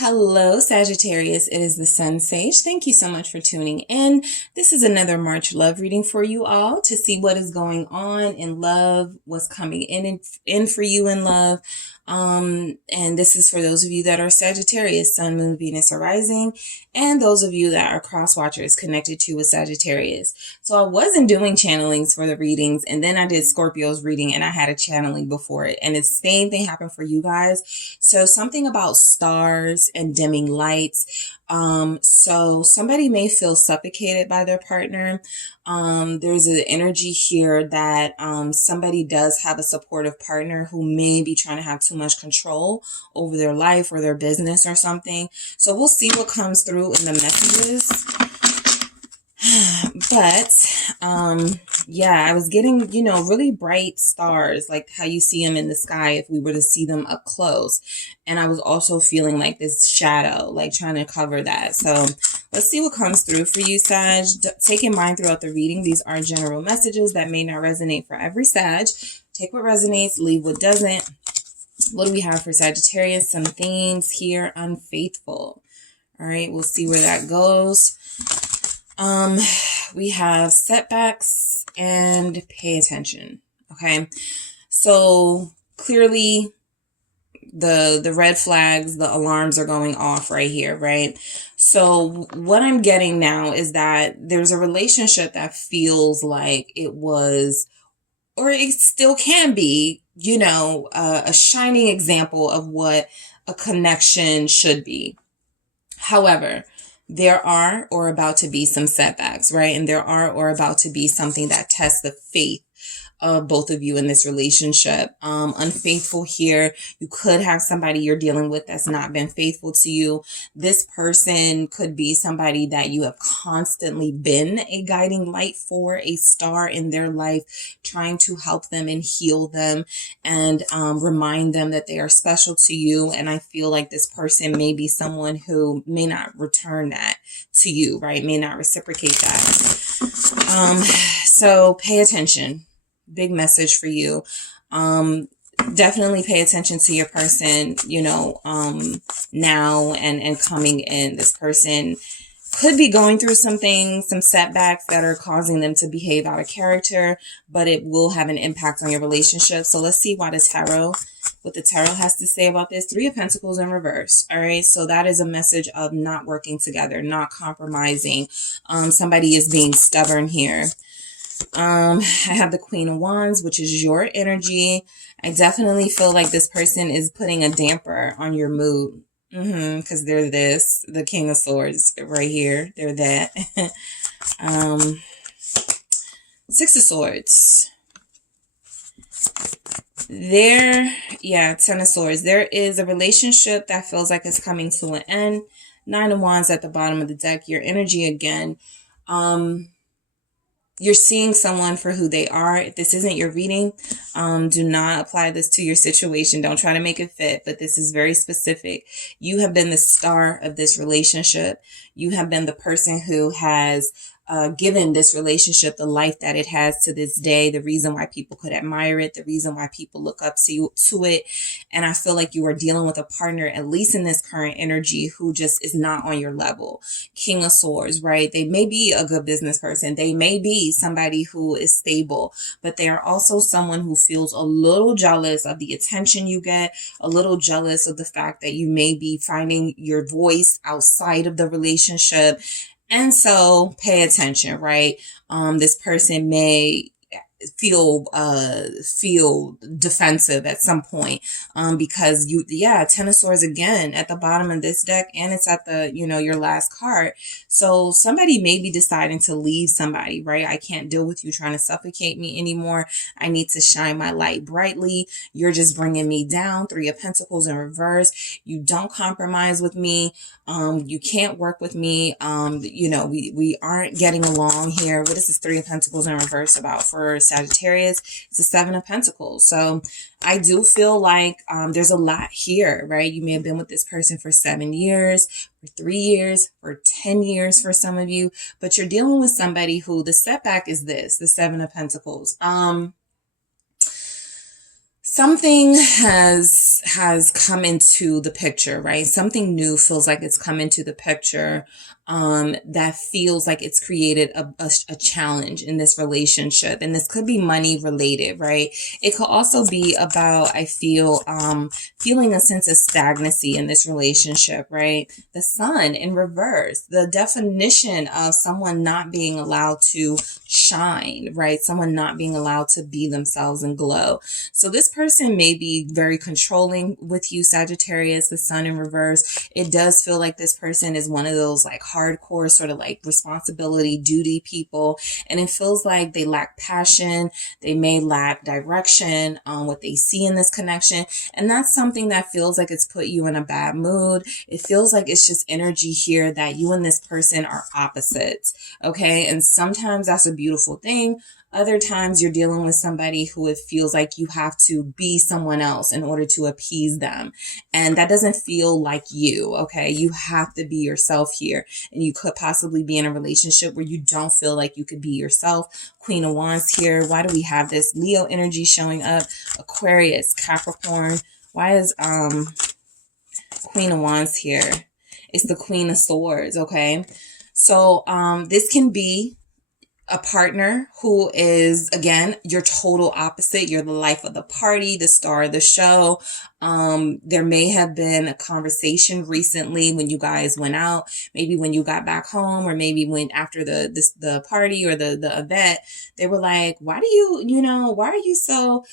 Hello, Sagittarius. It is the Sun Sage. Thank you so much for tuning in. This is another March love reading for you all to see what is going on in love, what's coming in for you in love. And this is for those of you that are Sagittarius, Sun, Moon, Venus, or Rising, and those of you that are cross watchers connected to with Sagittarius. So I wasn't doing channelings for the readings, and then I did Scorpio's reading, and I had a channeling before it, and the same thing happened for you guys. So something about stars and dimming lights. So somebody may feel suffocated by their partner. There's an energy here that somebody does have a supportive partner who may be trying to have too much control over their life or their business or something. So we'll see what comes through in the messages. But yeah, I was getting, really bright stars, like how you see them in the sky if we were to see them up close. And I was also feeling like this shadow, like trying to cover that. So let's see what comes through for you, Sag. Take in mind throughout the reading, these are general messages that may not resonate for every Sag. Take what resonates, leave what doesn't. What do we have for Sagittarius? Some themes here. Unfaithful. All right, we'll see where that goes. We have setbacks and pay attention. Okay. So clearly the red flags, the alarms are going off right here, right? So what I'm getting now is that there's a relationship that feels like it was, or it still can be, a shining example of what a connection should be. However, there are or about to be some setbacks, right? And there are or about to be something that tests the faith of both of you in this relationship. Unfaithful here. You could have somebody you're dealing with that's not been faithful to you. This person could be somebody that you have constantly been a guiding light for, a star in their life, trying to help them and heal them and remind them that they are special to you. And I feel like this person may be someone who may not return that to you, right? May not reciprocate that. So pay attention. Big message for you. Definitely pay attention to your person, now and coming in. This person could be going through some things, some setbacks that are causing them to behave out of character, but it will have an impact on your relationship. So let's see what the tarot has to say about this. 3 of Pentacles in reverse. All right. So that is a message of not working together, not compromising. Somebody is being stubborn here. I have the Queen of Wands, which is your energy. I definitely feel like this person is putting a damper on your mood. Because they're the King of Swords right here. They're that. 6 of Swords. 10 of Swords. There is a relationship that feels like it's coming to an end. 9 of Wands at the bottom of the deck. Your energy again. You're seeing someone for who they are. If this isn't your reading, do not apply this to your situation. Don't try to make it fit, but this is very specific. You have been the star of this relationship. You have been the person who has given this relationship the life that it has to this day, the reason why people could admire it, the reason why people look up to it. And I feel like you are dealing with a partner, at least in this current energy, who just is not on your level. King of Swords, right? They may be a good business person. They may be somebody who is stable, but they are also someone who feels a little jealous of the attention you get, a little jealous of the fact that you may be finding your voice outside of the relationship. And so pay attention, right? This person may feel defensive at some point, because 10 of Swords again at the bottom of this deck, and it's at the, your last card. So somebody may be deciding to leave somebody, right? I can't deal with you trying to suffocate me anymore. I need to shine my light brightly. You're just bringing me down. 3 of Pentacles in reverse. You don't compromise with me. You can't work with me. We aren't getting along here. What is this 3 of Pentacles in reverse about for Sagittarius? It's a 7 of Pentacles. So I do feel like there's a lot here, right? You may have been with this person for 7 years, for 3 years, for 10 years for some of you, but you're dealing with somebody who the setback is this, the 7 of Pentacles. something has come into the picture, right? Something new feels like it's come into the picture, that feels like it's created a challenge in this relationship. And this could be money related, right? It could also be about, I feel, feeling a sense of stagnancy in this relationship, right? The sun in reverse, the definition of someone not being allowed to shine, right? Someone not being allowed to be themselves and glow. So this person may be very controlling with you, Sagittarius, the sun in reverse. It does feel like this person is one of those like hardcore sort of like responsibility, duty people. And it feels like they lack passion. They may lack direction on what they see in this connection. And that's something that feels like it's put you in a bad mood. It feels like it's just energy here that you and this person are opposites. Okay. And sometimes that's a beautiful thing. Other times you're dealing with somebody who it feels like you have to be someone else in order to appease them. And that doesn't feel like you, okay? You have to be yourself here. And you could possibly be in a relationship where you don't feel like you could be yourself. Queen of Wands here. Why do we have this Leo energy showing up? Aquarius, Capricorn. Why is Queen of Wands here? It's the Queen of Swords, okay? So this can be a partner who is, again, your total opposite. You're the life of the party, the star of the show. There may have been a conversation recently when you guys went out, maybe when you got back home, or maybe when after the party or the event, they were like, why are you so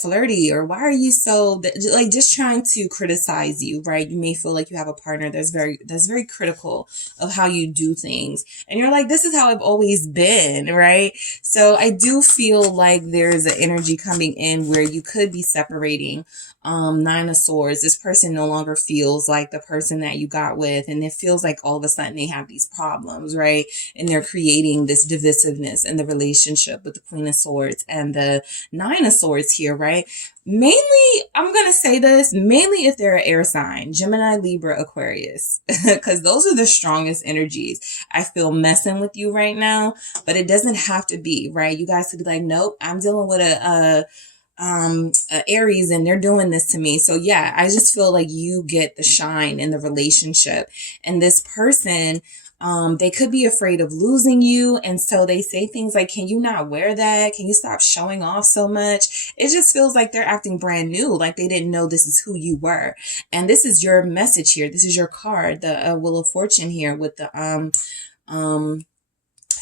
flirty, or why are you so like just trying to criticize you, right? You may feel like you have a partner that's very critical of how you do things, and you're like, this is how I've always been, right? So I do feel like there's an energy coming in where you could be separating. Nine of Swords, this person no longer feels like the person that you got with, and it feels like all of a sudden they have these problems, right? And they're creating this divisiveness in the relationship with the Queen of Swords and the Nine of Swords here, right? Mainly, I'm going to say this, mainly if they're an air sign, Gemini, Libra, Aquarius, because those are the strongest energies. I feel messing with you right now, but it doesn't have to be, right? You guys could be like, nope, I'm dealing with a Aries and they're doing this to me. So yeah, I just feel like you get the shine in the relationship, and this person, they could be afraid of losing you. And so they say things like, can you not wear that? Can you stop showing off so much? It just feels like they're acting brand new. Like they didn't know this is who you were. And this is your message here. This is your card, the Wheel of Fortune here with the,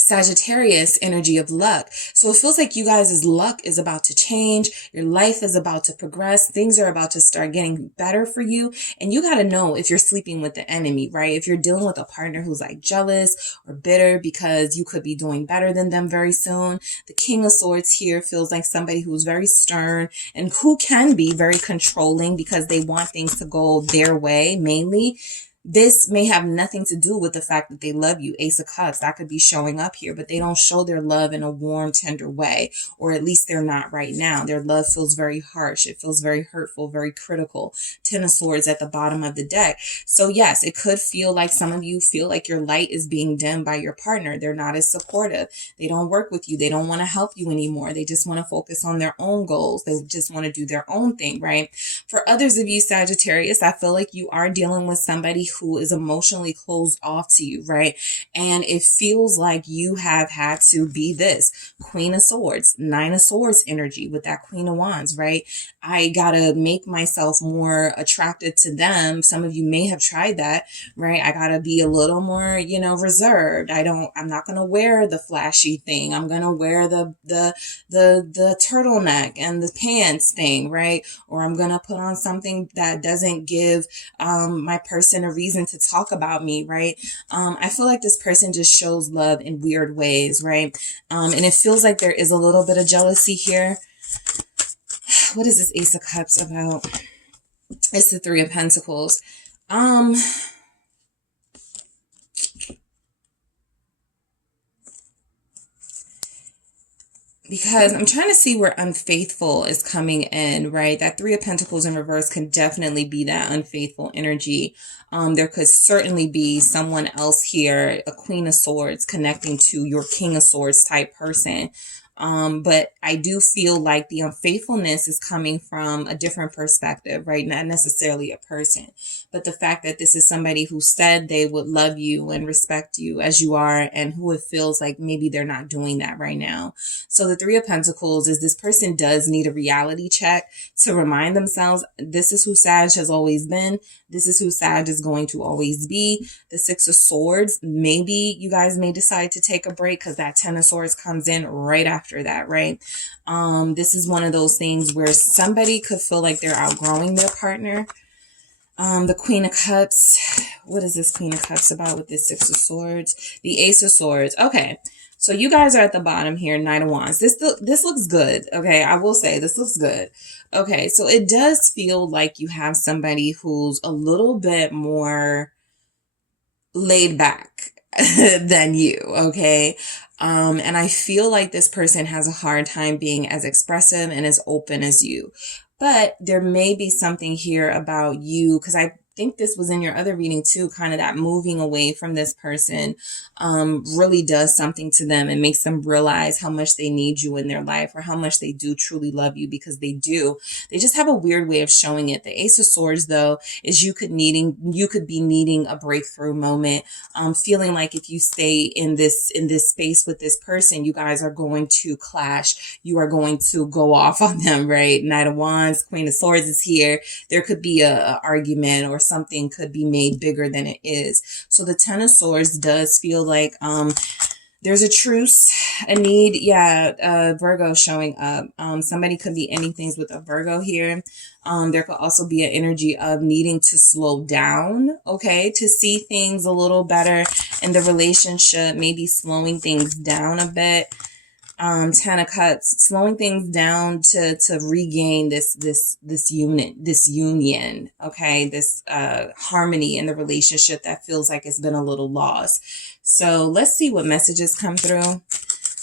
Sagittarius energy of luck. So it feels like you guys' luck is about to change. Your life is about to progress. Things are about to start getting better for you. And you got to know if you're sleeping with the enemy, right? If you're dealing with a partner who's like jealous or bitter because you could be doing better than them very soon. The King of Swords here feels like somebody who's very stern and who can be very controlling because they want things to go their way mainly. This may have nothing to do with the fact that they love you. Ace of Cups, that could be showing up here, but they don't show their love in a warm, tender way, or at least they're not right now. Their love feels very harsh. It feels very hurtful, very critical. Ten of Swords at the bottom of the deck. So yes, it could feel like some of you feel like your light is being dimmed by your partner. They're not as supportive. They don't work with you. They don't want to help you anymore. They just want to focus on their own goals. They just want to do their own thing, right? For others of you, Sagittarius, I feel like you are dealing with somebody who is emotionally closed off to you, right? And it feels like you have had to be this Queen of Swords, Nine of Swords energy with that Queen of Wands, right? I gotta make myself more attracted to them. Some of you may have tried that, right? I gotta be a little more, reserved. I'm not gonna wear the flashy thing. I'm gonna wear the turtleneck and the pants thing, right? Or I'm gonna put on something that doesn't give my person a reason to talk about me, right? I feel like this person just shows love in weird ways, right? And it feels like there is a little bit of jealousy here. What is this Ace of Cups about? It's the Three of Pentacles. Because I'm trying to see where unfaithful is coming in, right? That Three of Pentacles in reverse can definitely be that unfaithful energy. There could certainly be someone else here, a Queen of Swords connecting to your King of Swords type person. But I do feel like the unfaithfulness is coming from a different perspective, right? Not necessarily a person, but the fact that this is somebody who said they would love you and respect you as you are, and who it feels like maybe they're not doing that right now. So the Three of Pentacles is this person does need a reality check to remind themselves, this is who Sag has always been. This is who Sag is going to always be. The Six of Swords, maybe you guys may decide to take a break because that Ten of Swords comes in right after that, right? This is one of those things where somebody could feel like they're outgrowing their partner. The Queen of Cups, what is this Queen of Cups about with this Six of Swords? The Ace of Swords. Okay, so you guys are at the bottom here, Knight of Wands. This looks good, okay? I will say this looks good. Okay, so it does feel like you have somebody who's a little bit more laid back than you, okay? And I feel like this person has a hard time being as expressive and as open as you. But there may be something here about you, because I think this was in your other reading too, kind of that moving away from this person really does something to them and makes them realize how much they need you in their life, or how much they do truly love you, because they do. They just have a weird way of showing it. The Ace of Swords, though, is you could be needing a breakthrough moment, feeling like if you stay in this space with this person, you guys are going to clash. You are going to go off on them, right? Knight of Wands, Queen of Swords is here. There could be a argument, or something could be made bigger than it is. So the Ten of Swords does feel like there's a truce, a need. Yeah, Virgo showing up. Somebody could be ending things with a Virgo here. There could also be an energy of needing to slow down, okay, to see things a little better in the relationship, maybe slowing things down a bit. Ten of Cups, slowing things down to regain this union, okay, this harmony in the relationship that feels like it's been a little lost. So let's see what messages come through.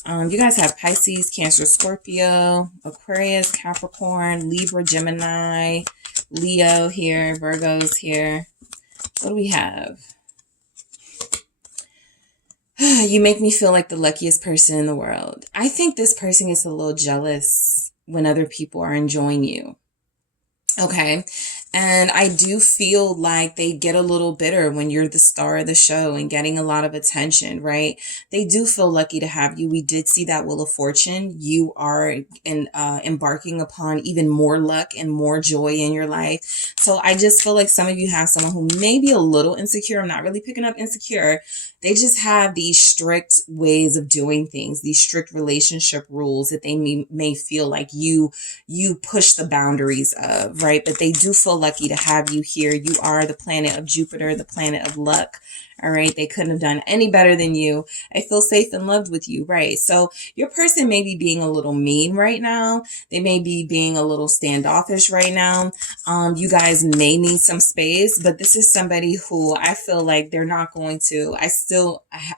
You guys have Pisces, Cancer, Scorpio, Aquarius, Capricorn, Libra, Gemini, Leo here, Virgo's here. What do we have? You make me feel like the luckiest person in the world. I think this person gets a little jealous when other people are enjoying you. Okay. And I do feel like they get a little bitter when you're the star of the show and getting a lot of attention, right? They do feel lucky to have you. We did see that Wheel of Fortune. You are embarking upon even more luck and more joy in your life. So I just feel like some of you have someone who may be a little insecure. I'm not really picking up insecure. They just have these strict ways of doing things, these strict relationship rules that they may feel like you push the boundaries of, right? But they do feel lucky to have you here. You are the planet of Jupiter, the planet of luck. All right. They couldn't have done any better than you. I feel safe and loved with you. Right. So your person may be being a little mean right now. They may be being a little standoffish right now. You guys may need some space, but this is somebody who I feel like they're not going to,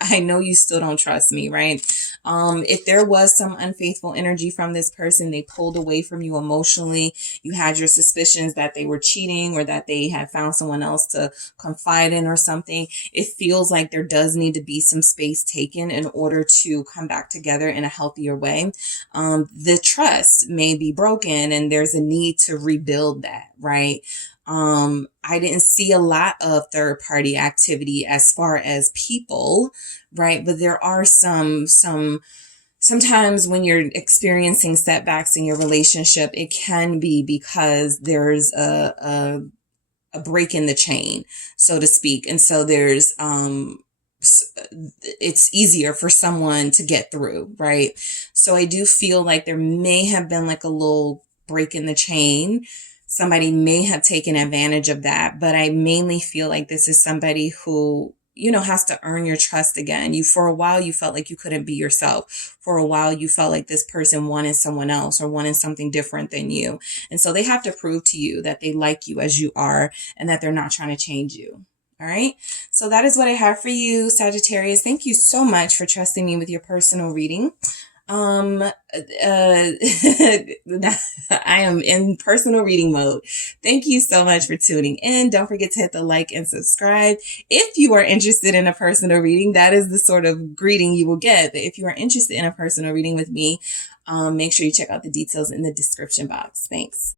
I know you still don't trust me. Right. If there was some unfaithful energy from this person, they pulled away from you emotionally. You had your suspicions that they were cheating, or that they had found someone else to confide in or something. It feels like there does need to be some space taken in order to come back together in a healthier way. The trust may be broken and there's a need to rebuild that, right? I didn't see a lot of third party activity as far as people, right? But there are sometimes when you're experiencing setbacks in your relationship, it can be because there's a break in the chain, so to speak. And so there's, it's easier for someone to get through, right? So I do feel like there may have been like a little break in the chain. Somebody may have taken advantage of that, but I mainly feel like this is somebody who, has to earn your trust again. For a while, you felt like you couldn't be yourself. For a while, you felt like this person wanted someone else or wanted something different than you. And so they have to prove to you that they like you as you are and that they're not trying to change you. All right. So that is what I have for you, Sagittarius. Thank you so much for trusting me with your personal reading. I am in personal reading mode. Thank you so much for tuning in. Don't forget to hit the like and subscribe. If you are interested in a personal reading, that is the sort of greeting you will get. But if you are interested in a personal reading with me, make sure you check out the details in the description box. Thanks.